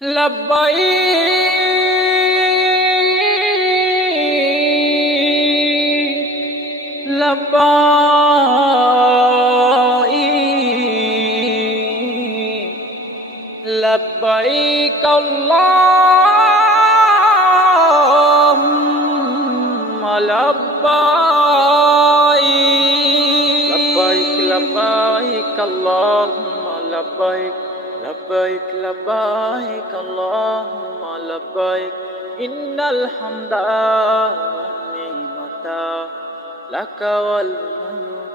لبيك لبيك لبيك اللهم لبيك لبيك اللهم لبيك لبيك لبيك اللهم لبيك إن الحمد والنعمة لك والملك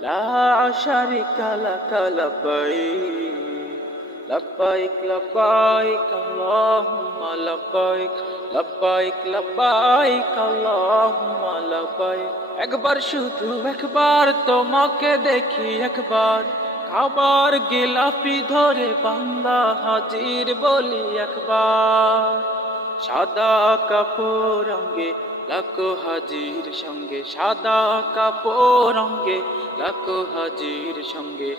لا شريك لك لبيك لبيك لبيك اللهم لبيك لبيك لبيك اللهم لبيك একবার শুধু একবার তোমাকে দেখি একবার আবার গিলাফি ধরে বান্দা হাজির বলি একবার সাদা কাপড় রঙে লাখো হাজির সঙ্গে সাদা কাপড় রঙে লাখো হাজির সঙ্গে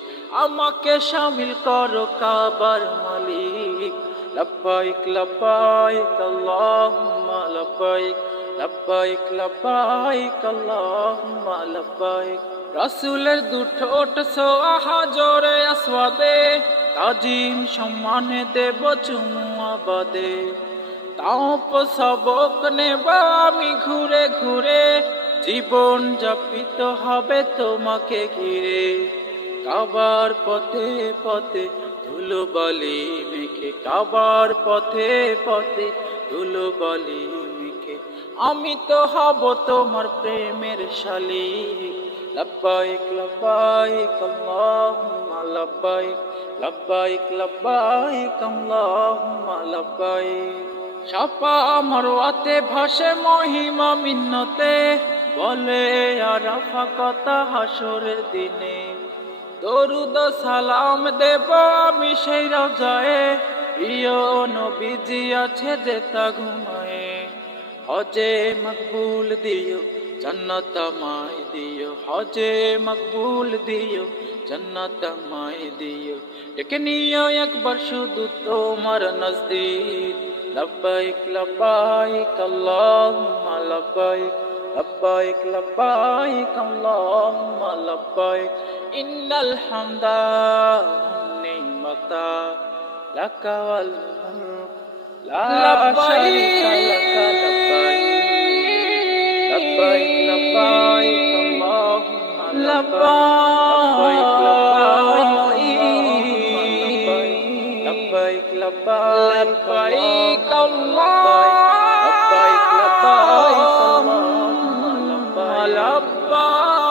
আমাকে শামিল করো কাবার মালিক লব্বাইক লব্বাইক আল্লাহুম্মা লব্বাইক লব্বাইক লব্বাইক আল্লাহুম্মা লব্বাইক রাসূলের দুঠোঁট ছোঁয়া হাজরে আসওয়াদে তাজিম সম্মানে দেব চুমু আবাদে তাও সবক নেব আমি ঘুরে ঘুরে জীবন যাপিত হবে তোমাকে ঘিরে কাবার পথে পথে ধুলোবালি মেখে কাবার পথে পথে ধুলোবালি মেখে আমি তো হব তোমার প্রেমের শালিক লব্বাইক লব্বাইক আল্লাহুম্মা লব্বাইক লব্বাইক লব্বাইক আল্লাহুম্মা লব্বাইক সাফা মারওয়াতে ভাসে মহিমা মিন্নতে বলে আরাফা কথা হাসরের দিনে দরুদ সালাম দেব আমি সেই রওজায়ে প্রিয় নবীজি আছে যেতা ঘুমায়ে হজে মকবুল দিও জান্নাত আমায় দিও হজে মকবুল দিও জান্নাত আমায় দিও ডেকে নিও একবার শুধু তোমার নজদীক লব্বাইক লব্বাইক আল্লাহুম্মা লব্বাইক লব্বাইক লব্বাইক আল্লাহুম্মা লব্বাইক ইন্নাল হামদা ওয়ান নি'মাতা লাকা ওয়াল মুলক লা শারীকা লাকা লব্বাইক লব্বাইক আল্লাহুম্মা লব্বাইক লব্বাইক লব্বাইক আল্লাহ লব্বাইক লব্বাইক আল্লাহুম্মা লব্বাইক